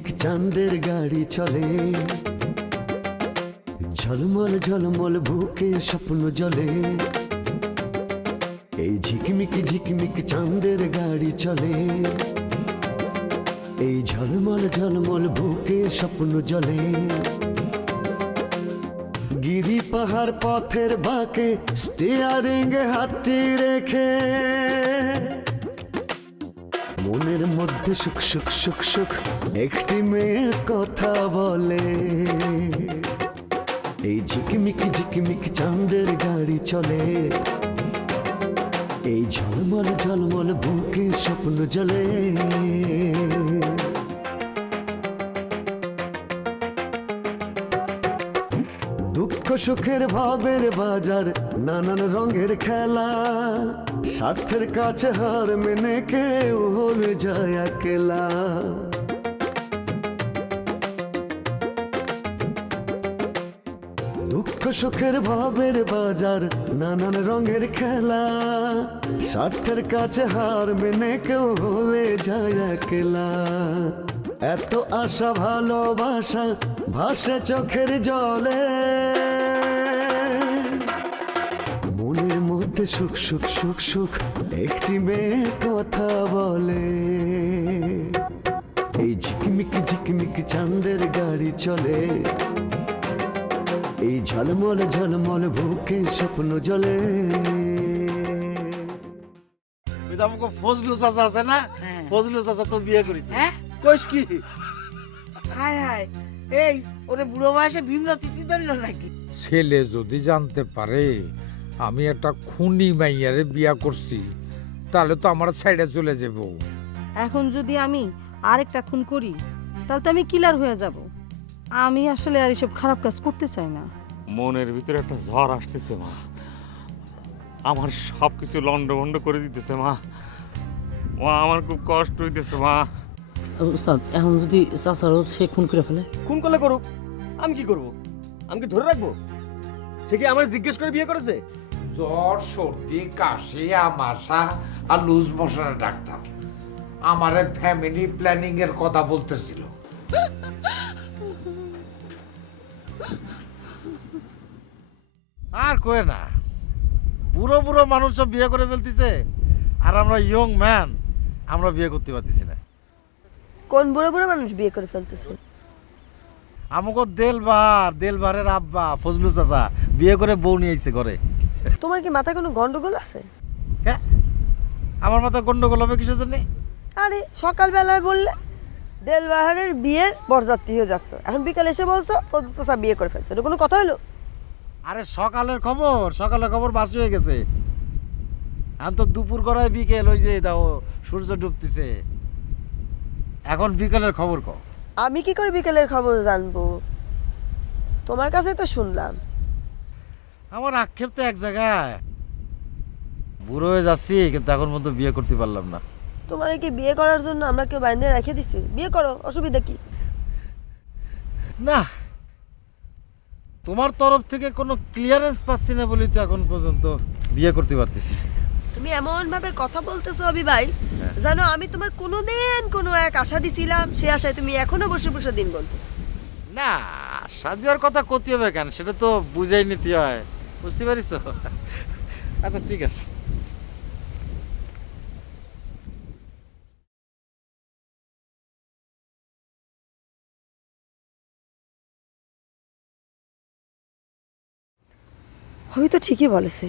ঝিকমিক চাঁদের গাড়ি চলে, ঝলমল ঝলমল বুকে স্বপ্ন জলে। এই ঝিকমিক ঝিকমিক চাঁদের গাড়ি চলে, এই ঝলমল ঝলমল বুকে স্বপ্ন জলে। গিরি পাহাড় পথের বাঁকে স্টিয়ারিং হাতটি রেখে মনের মধ্যে সুখ সুখ সুখ সুখ একটি মেয়ে কথা বলে। এই ঝিকমিক ঝিকমিক চাঁদের গাড়ি চলে, এই ঝলমল ঝলমল বুকে স্বপ্ন জলে। দুঃখ সুখের ভাবের বাজার, নানান রঙের খেলা, স্বার্থের কাছে হার মেনে কেউ হয়ে যায় একলা। দুঃখ সুখের ভাবের বাজার, নানান রঙের খেলা, স্বার্থের কাছে হার মেনে কেউ হয়ে যায় একলা। এত আশা ভালোবাসা ভাসে চোখের জলে, মনের মধ্যে সুখ সুখ সুখ সুখ একটি মেয়ে কথা বলে। এই ঝিকমিক ঝিকমিক চাঁদের গাড়ি চলে, এই ঝলমল ঝলমল বুকে স্বপ্ন জলে। ফজলু চাচা আছে না, ফজলু চাচা তো বিয়ে করেছে। কইস কি? হায় হায়, এই ওরে বুড়ো বয়সে ভীমরা তিথি ধরল নাকি? ছেলে যদি জানতে পারে আমি একটা খুনি মাইয়ারে বিয়া করছি, তাহলে তো আমার সাইডে চলে যাব। এখন যদি আমি আরেকটা খুন করি তাহলে তো আমি কিলার হয়ে যাব। আমি আসলে আর এসব খারাপ কাজ করতে চাই না। মনের ভিতরে একটা ঝড় আসতেছে মা, আমার সব কিছু লন্ডভন্ড করে দিতেছে মা। মা আমার খুব কষ্ট হইতেছে মা। উস্তাদ, এখন যদি চাচারও সে খুন করে ফেলে? খুন করলে করুক, আমি কি করব? আমি কি ধরে রাখবো? সে কি আমার জিজ্ঞেস করে বিয়ে করেছে? জ্বর, সর্দি, কাশি, আমাশা আর লুজ মোশনের ডাক্তার আমারে ফ্যামিলি প্ল্যানিং এর কথা বলতেছিল। আর কয়ে না, বুড়ো বুড়ো মানুষ সব বিয়ে করে ফেলতেছে, আর আমরা ইয়ং ম্যান আমরা বিয়ে করতে পারতেছি না। কোন বুড়ো বুড়ো মানুষ বিয়ে করে ফেলতেছে? আমাকে দেলবারের আব্বা ফজলু চাচা বিয়ে করে বউ নিয়ে আইছে ঘরে। তোমার কি মাথায় কোনো গন্ডগোল আছে? হ্যাঁ, আমার মাথা গন্ডগোল হবে কিসের জন্য? আরে সকালবেলায় বললে দেলবাহারের বিয়ের বরযাত্রী হয়ে যাচ্ছ, এখন বিকালে এসে বলছো ফজলু চাচা বিয়ে করে ফেলছে। এটা কোনো কথা হলো? আরে সকালের খবর বাসি হয়ে গেছে। এখন তো দুপুর গড়ায় বিকেল, ওই যে দাও সূর্য ডুবতেছে। এখন বিকেলের খবর কও। আমি কি করে বিকেলের খবর জানবো? তোমার কাছে তো শুনলাম। আমার আক্ষেপ তো এক জায়গায়, বুড়ো হয়ে যাচ্ছি কিন্তু এখন মতো বিয়ে করতে পারলাম না। তোমার কি বিয়ে করার জন্য আমরা কেউ বাইন্ধে রেখে দিছি? বিয়ে করো, অসুবিধা কি? না, তোমার তরফ থেকে কোনো ক্লিয়ারেন্স পাচ্ছি না বলেই তো এখন পর্যন্ত বিয়ে করতে পারতেছি। তুমি এমন ভাবে কথা বলতেছো অভি ভাই, জানো আমি তোমার কোনোদিন কোনো এক আশা দিছিলাম, সে আশায় তুমি এখনো বসে বসে দিন বলতেছো। না, সাদিয়ার কথা করতে হবে কেন? সেটা তো বুঝাই নিতে হয়, বুঝতে পারিস? আচ্ছা ঠিক আছে। আমি তো ঠিকই বলেছে,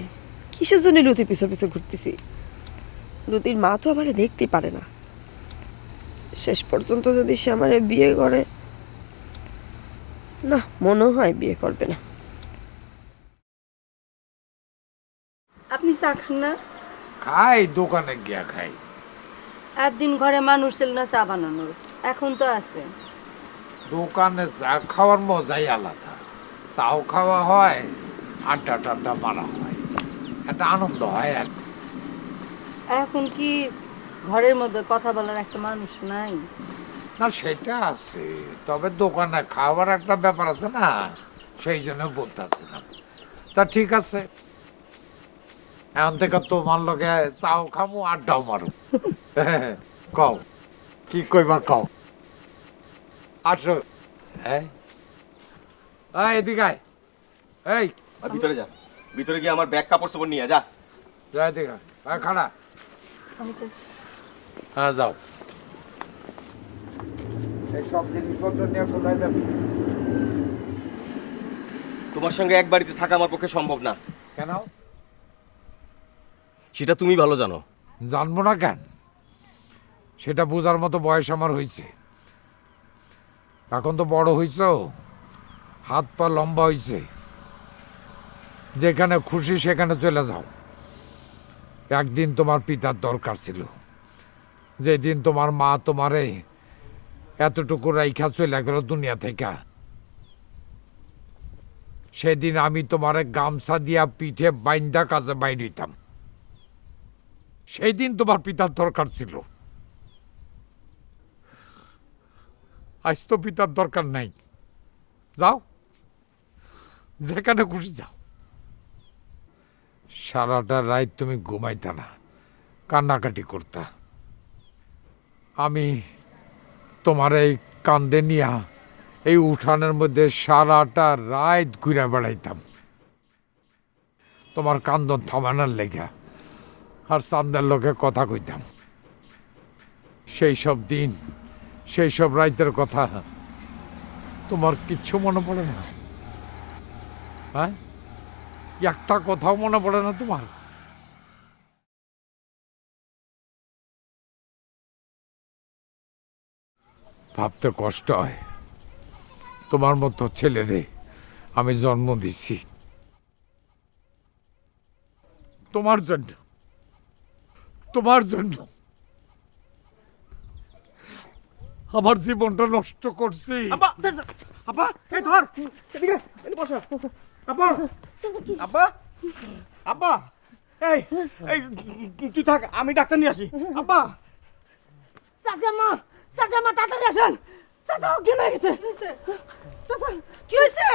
কিসের জন্য লুতির পিছু পিছু ঘুরতেছি? লুতির মা তো আমার দেখতেই পারে না। শেষ পর্যন্ত যদি সে আমার বিয়ে করে, না মনে হয় বিয়ে করবে না। আপনি চা খান না? খাই, দোকানে গিয়া খাই। একদিন ঘরে মানুষ ছিল না চা বানানোর, এখন তো আছে। দোকানে চা খাওয়ার মজাই আলাদা। চাও খাওয়া হয়, আড্ডা টাড্ডা মারা হয়, একটা আনন্দ হয় আর কি। এখন কি ঘরের মধ্যে কথা বলার একটা মানুষ নাই? না সেটা আছে, তবে দোকানে খাওয়ার একটা ব্যাপার আছে না, সেই জন্য বলতেছিলাম। তা ঠিক আছে, এখন থেকে তোমার লগে চাও খামু, আড্ডাও মারু। কও কি কইবা কও। আসো। এই এদিকে আয়। এই আর ভিতরে যা, ভিতরে গিয়ে আমার ব্যাগ কাপড় চোপড় নিয়ে যা। যা এদিকে আয়, খাড়া। হ্যাঁ যাও। এই সব জিনিসপত্র নিয়ে কোথায় যাবি? তোমার সঙ্গে এক বাড়িতে থাকা আমার পক্ষে সম্ভব না, কেন? সেটা তুমি ভালো জানো। জানবো না কেন? সেটা বোঝার মতো বয়স আমার হয়েছে। এখন তো বড় হয়েছ, হাত পা লম্বা হয়েছে, যেখানে খুশি সেখানে চলে যাও। একদিন তোমার পিতার দরকার ছিল, যেদিন তোমার মা তোমারে এতটুকু রাইখা চলে গেল দুনিয়া থেকে, সেদিন আমি তোমারে গামছা দিয়া পিঠে বাইন্দা কাজে বাইর হইতাম। সেই দিন তোমার পিতার দরকার ছিল। আজ তো পিতার দরকার নাই। যাও, যেখানে খুশি যাও। সারাটা রাত তুমি ঘুমাইতা না, কান্নাকাটি করতা। আমি তোমার এই কান্দে নিয়া এই উঠানের মধ্যে সারাটা রাত ঘুরে বেড়াইতাম তোমার কান্দন থামানোর লেগা, আর চান্দের লোকে কথা কইতাম। সেই সব দিন, সেই সব রাইতের কথা তোমার কিচ্ছু মনে পড়ে না? হ্যাঁ, একটা কথাও মনে পড়ে না তোমার? ভাবতে কষ্ট হয়, তোমার মতো ছেলেরে আমি জন্ম দিছি তোমার জন্য, তোমার জন্য। আমার জীবনটা নষ্ট করছি। আব্বা, আব্বা, এই ধর, এদিকে, এই বসো। আব্বা, আব্বা, আব্বা, এই, এই, তুই থাক, আমি ডাক্তার নিয়ে আসি। আব্বা, চাচামা, চাচামা তাড়াতাড়ি আসেন। চাচা কি হয়ে গেছে? চাচা কি হয়েছে?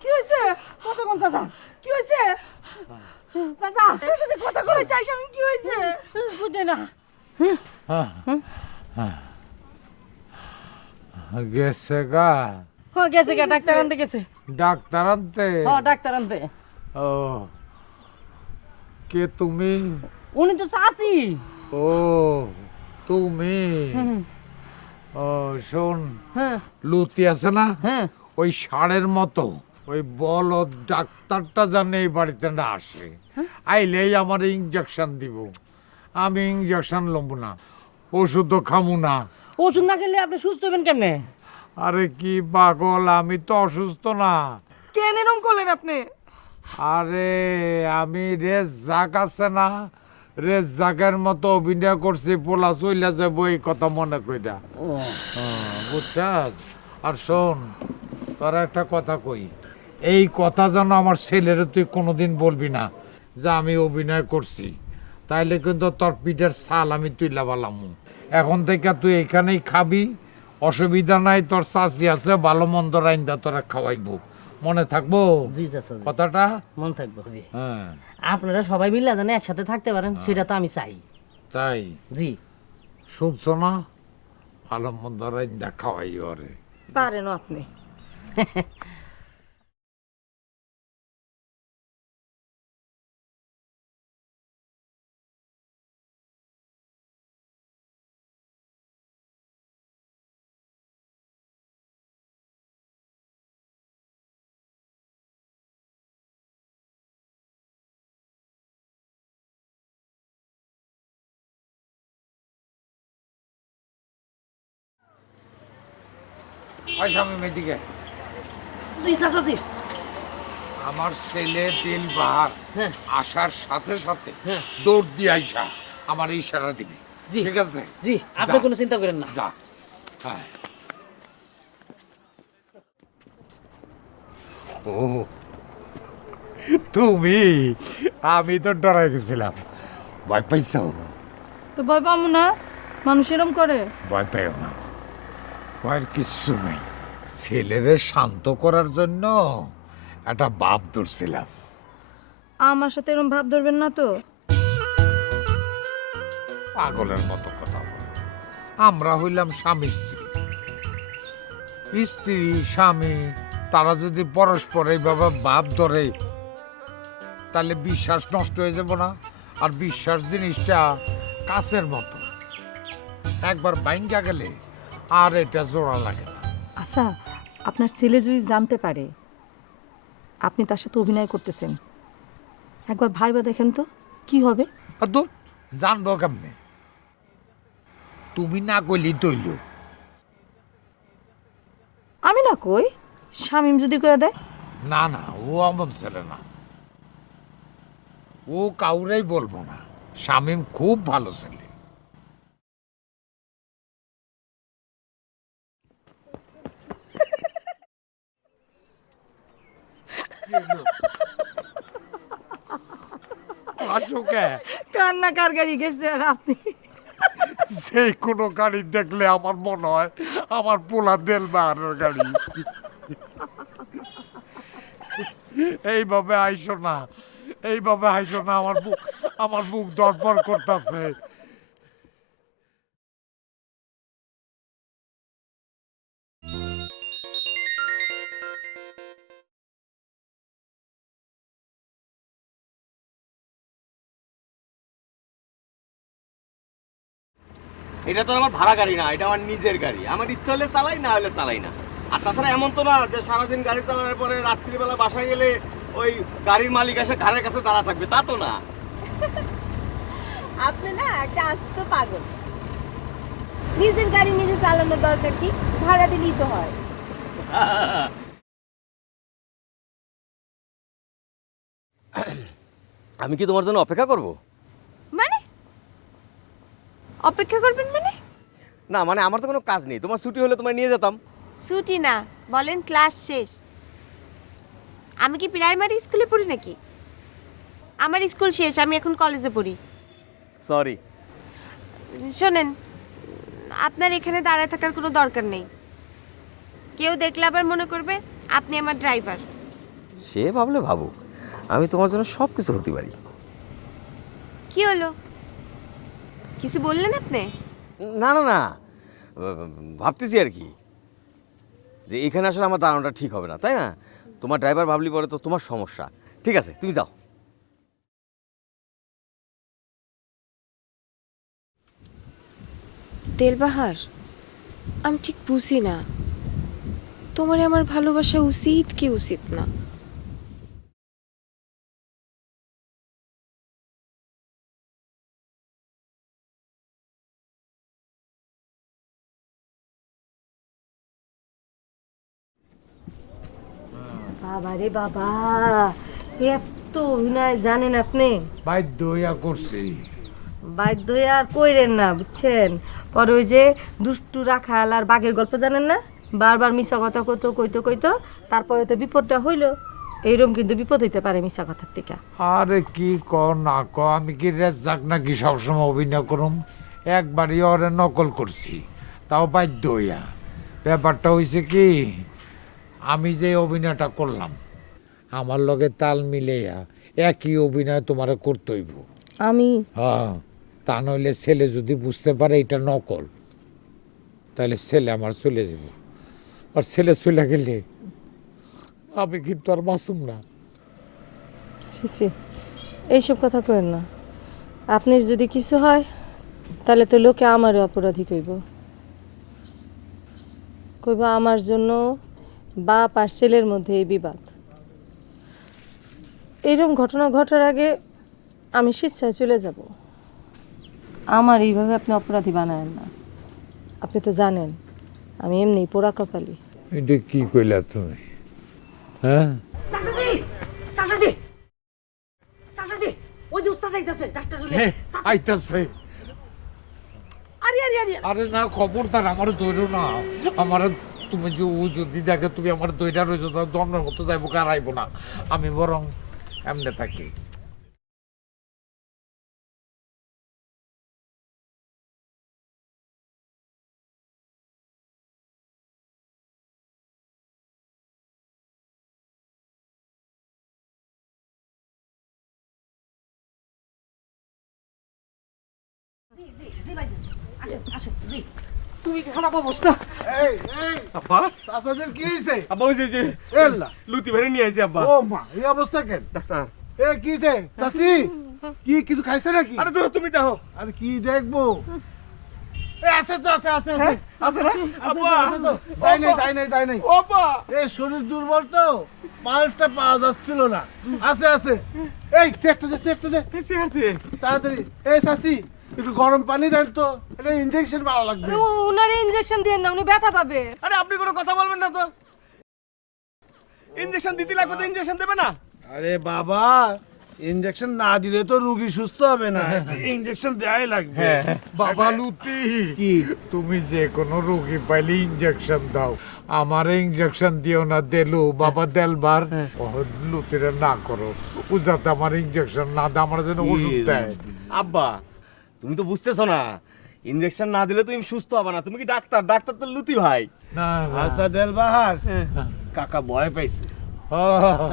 কি হয়েছে? কত কোন চাচা? কি হয়েছে? চাচা কত কই চাই আমি, কি হয়েছে? বুঝে না। গেছে গা? হ্যাঁ গেছে গা, ডাক্তার আনতে গেছে। ডাক্তার আনতে? হ্যাঁ ডাক্তার আনতে। ও, কে তুমি? উনি তো চাচি। ও তুমি? ও শোন, হ্যাঁ লুতি আছে না, হ্যাঁ ওই ষাঁড়ের মতো ওই বলদ ডাক্তারটা জানে এই বাড়িতে না আসে, আইলেই আমার ইঞ্জেকশন দিব। আমি ইঞ্জেকশন লম্ব না, ওষুধও খামু না। ওষুধ না খেলে আপনি সুস্থ হবেন কেমনে? আরে কি পাগল, আমি তো অসুস্থ না। কেন এরম করলেন আপনি? আরে আমি রেজ্জাক আছে না, রেজ্জাকের মতো অভিনয় করছি, পোলা চইলা যাবো এই কথা মনে কইরা, বুঝছাস? আর শোন, তোর একটা কথা কই, এই কথা যেন আমার ছেলের তুই কোনোদিন বলবি না যে আমি অভিনয় করছি, তাইলে কিন্তু তোর পিঠের ছাল আমি তুইলা বালাম। এখন থেকে তুই এখানেই খাবি, অসুবিধা নাই, তোর চাষি আছে, ভালো মন্দ রাইন্দা তোরা খাওয়াইবো। মনে থাকবো জি চাচা, জি। কথাটা? মন থাকবো জি। হ্যাঁ আপনারা সবাই মিলে যেন একসাথে থাকতে পারেন, সেটা তো আমি চাই। তাই জি শুনছো না, ভালো মন্দ রাইন্দা খাওয়াই ওরে। পারেন আপনি। ওই স্বামী মেদিকে, জি চাচা জি। আমার ছেলে দিলবাহার হ্যাঁ। আসার সাথে সাথে হ্যাঁ। দৌড় দিয়ে আইসা আমার ইশারা দিবি, জি। ঠিক আছে? জি আপনি যা। কোনো চিন্তা করেন না। যা। হ্যাঁ। ও তুমি, আমি তো ডরাই গেছিলাম। ভয় পাইছ? তো ভয় পাবো না, মানুষ এরম করে। ভয় পাইও না, ভয়ের কিচ্ছু নেই। ছেলেরে শান্ত করার জন্য একটা বাপ ধরছিলাম। আমার সাথে এরম ভাব ধরবেন না তো? পাগলের মতো কথা বল। আমরা হইলাম স্বামী স্ত্রী, স্ত্রী স্বামী তারা যদি পরস্পর এইভাবে ভাব ধরে তাহলে বিশ্বাস নষ্ট হয়ে যাব না? আর বিশ্বাস জিনিসটা কাছের মতো, একবার ভাঙ্গা গেলে আর এটা জোড়া লাগে না। আচ্ছা, আপনার ছেলে যদি জানতে পারে আপনি তার সাথে অভিনয় করতেছেন, একবার ভাইবা দেখেন তো কি হবে। আর দূর, জানবো কেমনে? তুমি না কইলি তৈল। আমি না কই, শামীম যদি কয়ে দেয়? না না, ও এমন ছেলে না, ও কাউরেই বলবো না। শামীম খুব ভালো ছেলে। আসুকে কান্না কার গাড়ি গেছে আর আপনি? সেই কোনো গাড়ি দেখলে আমার মনে হয় আমার পোলা দেল বাহারের গাড়ি। এইভাবে আইসো না, এইভাবে আইসো না, আমার বুক দরপড় করতেছে। এটা তো আমার ভাড়া গাড়ি না, এটা আমার নিজের গাড়ি। আমার ইচ্ছা হলে চালাই, না হলে চালাই না। আর তাছাড়া এমন তো না যে সারাদিন গাড়ি চালানোর পরে রাত্রিবেলা বাসায় গেলে ওই গাড়ির মালিক এসে ঘাড়ের কাছে দাঁড়া থাকবে, তা তো না। আপনি না একটা আস্ত পাগল। নিজের গাড়ি নিজে চালানোর দরকার কি? ভাড়া দিলেই তো হয়। আমি কি তোমার জন্য অপেক্ষা করব? মানে অপেক্ষা করবেন মানে? না মানে আমার তো কোনো কাজ নেই, তোমার ছুটি হলে তোমায় নিয়ে যেতাম। ছুটি না, বলেন ক্লাস শেষ। আমি কি প্রাইমারি স্কুলে পড়ি নাকি? আমার স্কুল শেষ, আমি এখন কলেজে পড়ি। সরি। শোনেন, আপনার এখানে দাঁড়ায় থাকার কোনো দরকার নেই। কেউ দেখলে আবার মনে করবে আপনি আমার ড্রাইভার। সে ভাবলে ভাবুক, আমি তোমার জন্য সব কিছু হতে পারি। কি হলো, কিছু বললেন আপনি? না না না, ভাবতেছি আর কি যে এখানে আসলে আমার দাঁড়ানোটা ঠিক হবে না, তাই না? তোমার ড্রাইভার ভাবলি পরে তো তোমার সমস্যা। ঠিক আছে, তুমি যাও। তেলবাহার, আমি ঠিক বুঝি না তোমার আমার ভালোবাসা উচিত কি উচিত না। বাবা রে বাবা, এত অভিনয় জানেন আপনি? বাধ্য হইয়া করছি। বাধ্য হয়ে আর কইরেন না, বুঝছেন? পরে ওই যে দুষ্টু রাখাল আর বাঘের গল্প জানেন না, বারবার মিশা কথা কইতো কইতো কইতো, তারপরে তো বিপদটা হইলো। এইরকম কিন্তু বিপদ হইতে পারে মিশা কথার থেকে। আরে কি ক না ক, আমি কি রেজাক নাকি সবসময় অভিনয় করুম? একবারই ওরে নকল করছি, তাও বাধ্য হইয়া। ব্যাপারটা হয়েছে কি, আমি যে অভিনয়টা করলাম আমার লগে তাল মিলেয়া একই অভিনয় তোমার করতে হইব। আমি হ্যাঁ, তা নইলে ছেলে যদি বুঝতে পারে এটা নকল, তাহলে ছেলে আমার চলে যাব। আর ছেলে চলে গেলে আমি কিন্তু আর মাসুম না। সি এইসব কথা কইেন না। আপনার যদি কিছু হয় তাহলে তো লোকে আমারও অপরাধী কইব। কইব আমার জন্য বাপ আর ছেলের মধ্যে এই বিবাদ। এইরকম ঘটনা ঘটার আগে আমি স্বেচ্ছায় চলে যাব। আমার এইভাবে আপনি অপরাধী বানায়েন না। আপনি তো জানেন আমি এমনি পোড়া কপালি। এটা কি কইলা তুমি? হ্যাঁ, ওই যে উস্তাদ আইতাছে, ডাক্তার হলে। আইতাছে। আরে আরে আরে, আরে না, খবরদার আমার দৈর না। আমার তুমি যে ও যদি দেখে তুমি আমার দইটা রয়েছে, দমের মতো যাইবো, কারাইব না। আমি বরং এমনি থাকি। তুমি খারাপ অবস্থা। আব্বা চাচাদের কি হয়েছে? আব্বা ওই যে এল্লা লুতি ভরে নিয়ে আইছি আব্বা। ও মা, এই অবস্থা কেন? ডাক্তার এ কি হয়েছে চাচি? কি কিছু খাইছে নাকি? আরে ধরো তুমি দেখো। আরে কি দেখবো? এ আছে তো, আছে আছে আছে আছে না আব্বা? আছে তো। যাই নাই যাই নাই যাই নাই। ও আব্বা এই শরীর দুর্বল তো, পালসটা পাওয়া যাচ্ছিল না। আছে আছে। এই সেক্টর দে, সেক্টর দে এসে হাঁটতে। তাড়াতাড়ি। এই চাচি একটু গরম পানি দেন তো, এটা ইনজেকশন মারা লাগবে। উনারে ইনজেকশন দিয়ে না, উনি ব্যথা পাবে। আরে আপনি কোনো কথা বলবেন না তো। ইনজেকশন দিতে লাগবে তো ইনজেকশন দেবে না? আরে বাবা, ইনজেকশন না দিলে তো রোগী সুস্থ হবে না, ইনজেকশন দেয়াই লাগবে। বাবা লুতি, কি? তুমি যে কোনো রোগী পাইলে ইনজেকশন দাও, আমারে ইনজেকশন দিও না। দেলু বাবা দেলবার লুতিরে না করো, ও যাতে আমার ইনজেকশন না দেয়, আমার যেন ওষুধ দেয়। আব্বা তুমি তো বুঝতেছো না, ইনজেকশন না দিলে তুমি সুস্থ হবে না। তুমি কি ডাক্তার? ডাক্তার তো লুতি ভাই। না না। আচ্ছা দেলবাহার, কাকা ভয় পাইছে।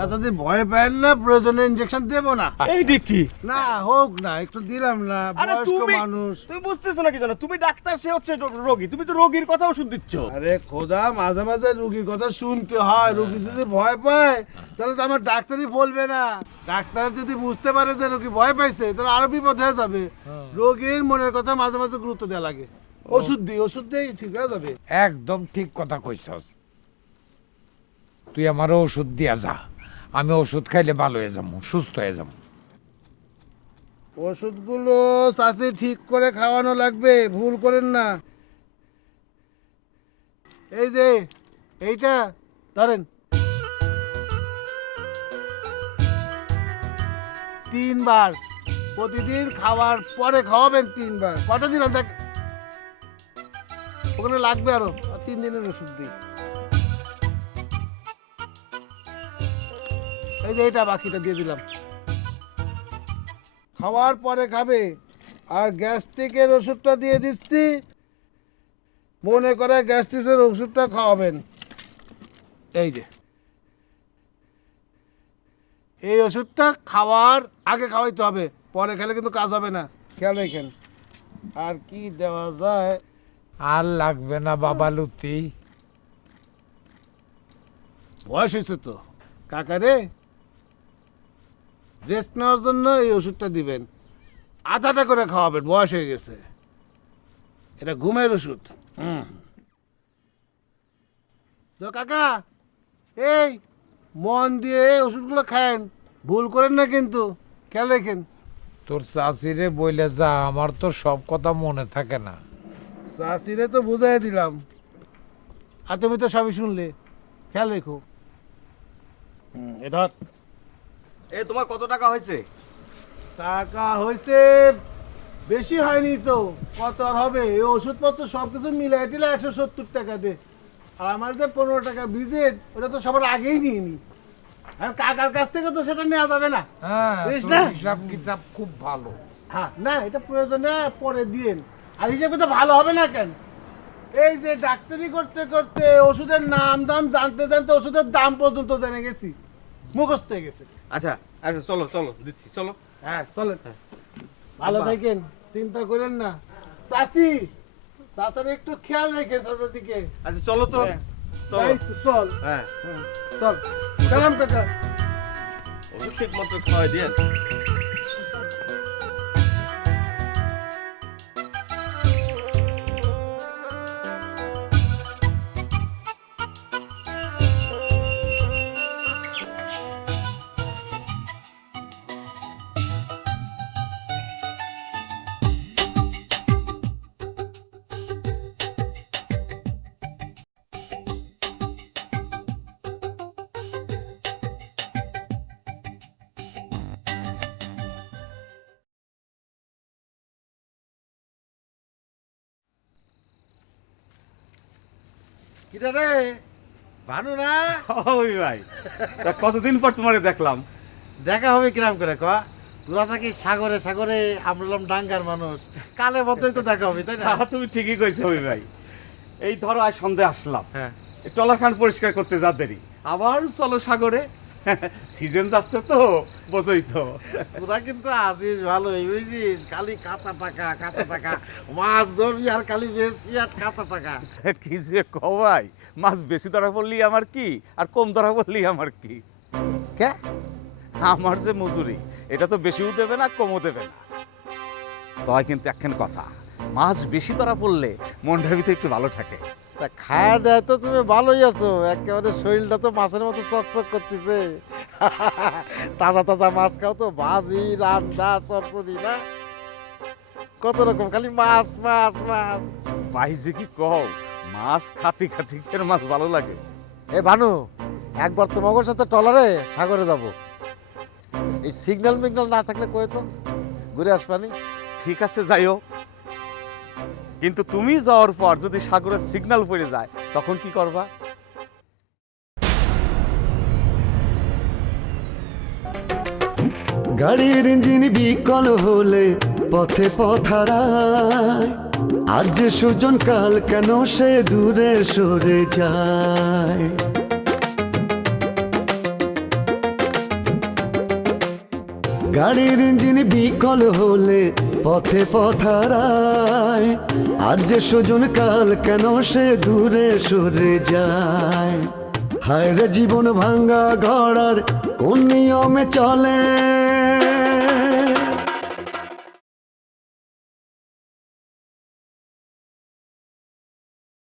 আচ্ছা যদি ভয় পায় না, প্রয়োজনে ইনজেকশন দেবো না। এই দিক কি? না হোক না, একটু দিলাম না, আরে বয়স্ক তুমি মানুষ। তুমি বুঝতেছো না কি জানো? তুমি ডাক্তার, সে হচ্ছে রোগী। তুমি তো রোগীর কথা ওষুধ দিচ্ছ। আরে খোদা, মাঝে মাঝে রুগীর কথা শুনতে হয়। রুগী যদি ভয় পায় তাহলে তো আমার ডাক্তারই বলবে না। ডাক্তার যদি বুঝতে পারে যে রুগী ভয় পাইছে, তাহলে আরো বিপদ হয়ে যাবে। রোগীর মনের কথা মাঝে মাঝে গুরুত্ব দেওয়া লাগে। ওষুধ দিই ঠিক হয়ে যাবে। একদম ঠিক কথা কইছস। তুই আমার ওষুধ দিয়া যা, আমি ওষুধ খাইলে ভালো হয়ে যাবো, সুস্থ হয়ে যাবো। ওষুধগুলো চাষে ঠিক করে খাওয়ানো লাগবে, ভুল করেন না। এই যে এইটা ধরেন, 3 বার প্রতিদিন খাওয়ার পরে খাওয়াবেন। 3 বার কটা দিলাম দেখ, ওখানে লাগবে আরো 3 দিনের ওষুধ দিই। এই যে এইটা বাকিটা দিয়ে দিলাম, খাওয়ার পরে খাবে। আর গ্যাস্ট্রিকের ওষুধটা দিয়ে দিচ্ছি, মনে করে গ্যাস্ট্রিকের ওষুধটা খাওয়াবেন। এই যে এই ওষুধটা খাওয়ার আগে খাওয়াইতে হবে, পরে খেলে কিন্তু কাজ হবে না, খেয়াল রাখেন। আর কি দেওয়া যায়? আর লাগবে না বাবা লুতি। বয়স হয়েছে তো কাকারে, রেস্ট নেওয়ার জন্য এই ওষুধটা দিবেন। আধাটা করে খাওয়াবেন, বয়স হয়ে গেছে। এটা ঘুমের ওষুধ। তো কাকা, এই মন দিয়ে এই ওষুধগুলো খায়েন, ভুল করেন না কিন্তু, খেয়াল রাখেন। তোর চাষিরে বইলে যা, আমার তো সব কথা মনে থাকে না। চাষিরে তো বুঝাই দিলাম, আর তুমি তো সবই শুনলে, খেয়াল রেখো। এধর এ তোমার কত টাকা হয়েছে? টাকা হয়েছে বেশি হয়নি তো, কত আর হবে? এই ওষুধপত্র সব কিছু মিলাই দিলে 170 টাকা দে। আর আমার যে 15 টাকা ভিজিট, ওটা তো সবার আগেই নিয়ে নি। আর কাকার কাছ থেকে তো সেটা নেওয়া যাবে না। হ্যাঁ, বুঝিস তোর না? হিসাব কিতাব খুব ভালো। হ্যাঁ না, এটা প্রয়োজনে পরে দিয়েন। আর হিসেবে তো ভালো হবে না কেন? এই যে ডাক্তারি করতে করতে ওষুধের নাম দাম জানতে জানতে ওষুধের দাম পর্যন্ত জেনে গেছি, মুখস্থ হয়ে গেছে। আচ্ছা আচ্ছা, চলো চলো দিচ্ছি, চলো। হ্যাঁ চলেন, ভালো থাকেন, চিন্তা করেন না। চাচি, চাচার একটু খেয়াল রেখে চাচার দিকে। আচ্ছা চলো তো, হ্যাঁ। চলো। তাই তো, চল। হ্যাঁ, চল, সালাম কাকা। ওষুধ ঠিক মতো খাওয়াই দিয়ে। কিটা রে, ভানু না? ওই ভাই, তা কতদিন পর তোমারে দেখলাম। দেখা হবে কিরাম করে ক? তোরা থাকি সাগরে সাগরে, আমলাম ডাঙ্গার মানুষ, কালে বদলে তো দেখা হবে, তাই না? তুমি ঠিকই কইছো ওই ভাই। এই ধরো আজ সন্ধ্যে আসলাম, হ্যাঁ। টলাখান পরিষ্কার করতে যা দেরি, আবার চলো সাগরে। সিজন যাচ্ছে তো বোঝই তো। তোরা কিন্তু আসিস ভালোই বুঝছিস, খালি কাঁচা টাকা মাছ ধরবি আর খালি বেশি আর কাঁচা টাকা। কি যে কবাই, মাছ বেশি ধরা পড়লি আমার কি, আর কম ধরা পড়লি আমার কি? কে আমার যে মজুরি, এটা তো বেশিও দেবে না কমও দেবে না। তাই কিন্তু একখান কথা, মাছ বেশি ধরা পড়লে মনটার ভিতরে একটু ভালো থাকে। তা খাওয়া দেয় তো তুমি ভালোই আছো, একেবারে শরীরটা তো মাছের মতো চকচক করতেছে। তাজা তাজা মাছ খাও তো, ভাজি রান্দা চরচরি না, কত রকম, খালি মাছ মাছ মাছ। ভাই যে কি কও, মাছ খাতি খাতি কি আর মাছ ভালো লাগে? এ ভানু, একবার তোমার সাথে ট্রলারে সাগরে যাব। এই সিগন্যাল মিগন্যাল না থাকলে কয়ে তো ঘুরে আসবানি। ঠিক আছে যাইও, কিন্তু তুমি যাওয়ার পর যদি সাগরের সিগন্যাল পড়ে যায় তখন কি করবা? গাড়ির ইঞ্জিন বিকল হলে পথে পথারায়, আজ যে সুজন কাল কেন সে দূরে সরে যায়। গাড়ির ইঞ্জিন বিকল হলে পথে পথারায়, আজ যে সুজন কাল কেন সে দূরে সরে যায়। হায় রে জীবন ভাঙ্গা ঘোড়ার কোন নিয়মে চলে